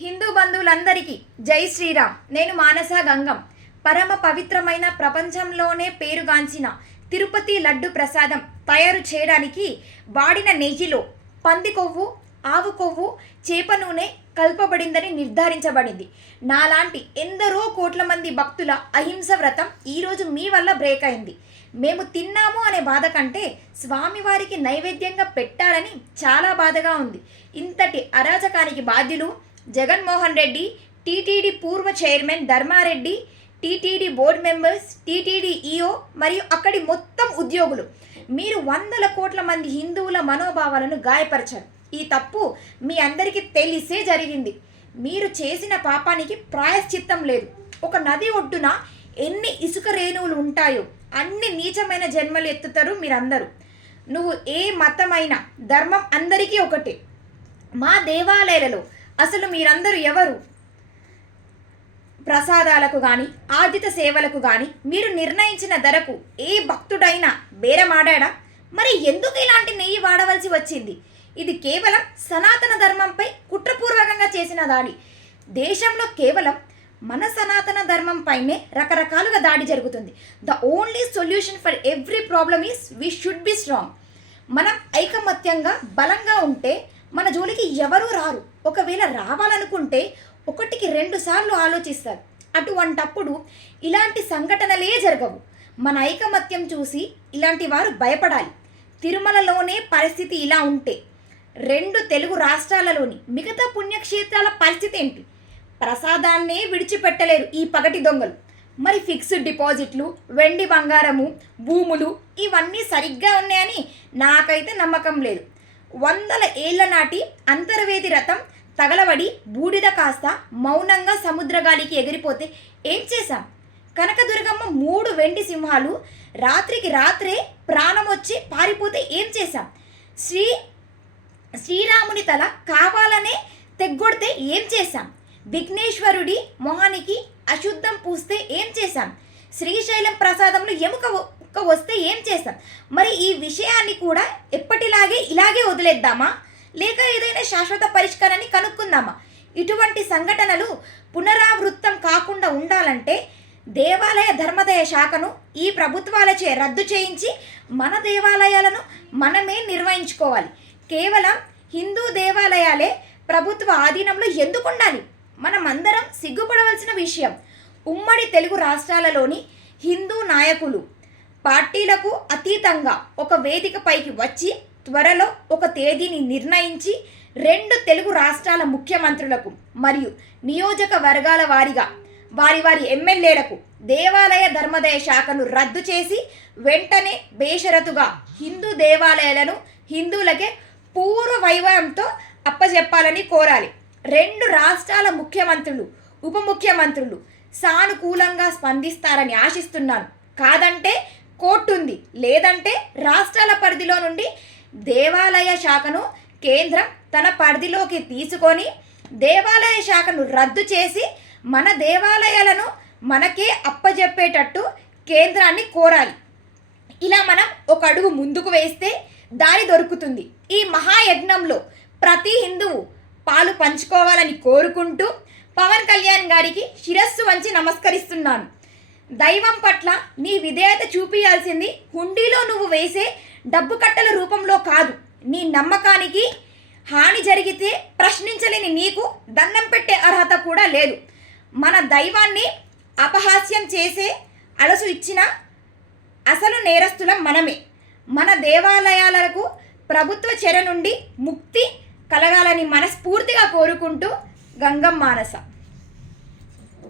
హిందూ బంధువులందరికీ జై శ్రీరామ్. నేను మానస గంగం. పరమ పవిత్రమైన ప్రపంచంలోనే పేరుగాంచిన తిరుపతి లడ్డు ప్రసాదం తయారు చేయడానికి వాడిన నెయ్యిలో పంది కొవ్వు, ఆవు కొవ్వు, చేప నూనె కలపబడిందని నిర్ధారించబడింది. నాలాంటి ఎందరో కోట్ల మంది భక్తుల అహింస వ్రతం ఈరోజు మీ వల్ల బ్రేక్ అయింది. మేము తిన్నాము అనే బాధ కంటే స్వామివారికి నైవేద్యంగా పెట్టాలని చాలా బాధగా ఉంది. ఇంతటి అరాచకానికి బాధ్యులు జగన్మోహన్ రెడ్డి, టీటీడీ పూర్వ chairman Dharma Reddy, TTD board members, TTD EO మరియు అక్కడి మొత్తం ఉద్యోగులు. మీరు వందల కోట్ల మంది హిందువుల మనోభావాలను గాయపరిచారు. ఈ తప్పు మీ అందరికీ తెలిసే జరిగింది. మీరు చేసిన పాపానికి ప్రాయశ్చిత్తం లేదు. ఒక నది ఒడ్డున ఎన్ని ఇసుక రేణువులు ఉంటాయో అన్ని నీచమైన జన్మలు ఎత్తుతారు మీరందరూ. నువ్వు ఏ మతమైనా ధర్మం అందరికీ ఒకటే. మా దేవాలయాలలో అసలు మీరందరూ ఎవరు? ప్రసాదాలకు కానీ ఆదిత సేవలకు కానీ మీరు నిర్ణయించిన ధరకు ఏ భక్తుడైనా బేరమాడా? మరి ఎందుకు ఇలాంటి నెయ్యి వాడవలసి వచ్చింది? ఇది కేవలం సనాతన ధర్మంపై కుట్రపూర్వకంగా చేసిన దాడి. దేశంలో కేవలం మన సనాతన ధర్మం పైనే రకరకాలుగా దాడి జరుగుతుంది. The only solution for every problem is we should be strong. మనం ఐకమత్యంగా బలంగా ఉంటే మన జోలికి ఎవరూ రారు. ఒకవేళ రావాలనుకుంటే ఒకటికి 2 సార్లు ఆలోచిస్తారు. అటువంటప్పుడు ఇలాంటి సంఘటనలే జరగవు. మన ఐకమత్యం చూసి ఇలాంటి వారు భయపడాలి. తిరుమలలోనే పరిస్థితి ఇలా ఉంటే 2 తెలుగు రాష్ట్రాలలోని మిగతా పుణ్యక్షేత్రాల పరిస్థితి ఏంటి? ప్రసాదాన్నే విడిచిపెట్టలేరు ఈ పగటి దొంగలు. మరి ఫిక్స్డ్ డిపాజిట్లు, వెండి బంగారము, భూములు ఇవన్నీ సరిగ్గా ఉన్నాయని నాకైతే నమ్మకం లేదు. 100 ఏళ్ల నాటి అంతర్వేది రథం తగలబడి బూడిద కాస్త మౌనంగా సముద్రగాలికి ఎగిరిపోతే ఏం చేశాం? కనకదుర్గమ్మ 3 వెండి సింహాలు రాత్రికి రాత్రే ప్రాణం వచ్చి పారిపోతే ఏం చేశాం? శ్రీరాముని తల కావాలనే తెగ్గొడితే ఏం చేశాం? విఘ్నేశ్వరుడి మొహానికి అశుద్ధం పూస్తే ఏం చేశాం? శ్రీశైలం ప్రసాదంలో ఎముక వస్తే ఏం చేశాం? మరి ఈ విషయాన్ని కూడా ఎప్పటిలాగే ఇలాగే వదిలేద్దామా, లేక ఏదైనా శాశ్వత పరిష్కారాన్ని కనుక్కుందామా? ఇటువంటి సంఘటనలు పునరావృతం కాకుండా ఉండాలంటే దేవాలయ ధర్మదయ శాఖను ఈ ప్రభుత్వాలచే రద్దు చేయించి మన దేవాలయాలను మనమే నిర్వహించుకోవాలి. కేవలం హిందూ దేవాలయాలే ప్రభుత్వ ఆధీనంలో ఎందుకు ఉండాలి? మనం అందరం సిగ్గుపడవలసిన విషయం. ఉమ్మడి తెలుగు రాష్ట్రాలలోని హిందూ నాయకులు పార్టీలకు అతీతంగా ఒక వేదికపైకి వచ్చి త్వరలో ఒక తేదీని నిర్ణయించి 2 తెలుగు రాష్ట్రాల ముఖ్యమంత్రులకు మరియు నియోజకవర్గాల వారీగా వారి ఎమ్మెల్యేలకు దేవాలయ ధర్మదయ శాఖను రద్దు చేసి వెంటనే బేషరతుగా హిందూ దేవాలయాలను హిందువులకే పూర్వ వైభవంతో అప్పజెప్పాలని కోరాలి. 2 రాష్ట్రాల ముఖ్యమంత్రులు, ఉప ముఖ్యమంత్రులు సానుకూలంగా స్పందిస్తారని ఆశిస్తున్నాను. కాదంటే కోర్టు ఉంది, లేదంటే రాష్ట్రాల పరిధిలో నుండి దేవాలయ శాఖను కేంద్రం తన పరిధిలోకి తీసుకొని దేవాలయ శాఖను రద్దు చేసి మన దేవాలయాలను మనకే అప్పజెప్పేటట్టు కేంద్రాన్ని కోరాలి. ఇలా మనం ఒక అడుగు ముందుకు వేస్తే దారి దొరుకుతుంది. ఈ మహాయజ్ఞంలో ప్రతి హిందువు పాలు పంచుకోవాలని కోరుకుంటూ పవన్ కళ్యాణ్ గారికి శిరస్సు వంచి నమస్కరిస్తున్నాను. దైవం పట్ల నీ విధేయత చూపించాల్సింది హుండీలో నువ్వు వేసే డబ్బు కట్టల రూపంలో కాదు. నీ నమ్మకానికి హాని జరిగితే ప్రశ్నించలేని నీకు దండం పెట్టే అర్హత కూడా లేదు. మన దైవాన్ని అపహాస్యం చేసే అలసు ఇచ్చిన అసలు నేరస్తులం మనమే. మన దేవాలయాలకు ప్రభుత్వ చెర నుండి ముక్తి కలగాలని మనస్ఫూర్తిగా కోరుకుంటూ గంగం మానస.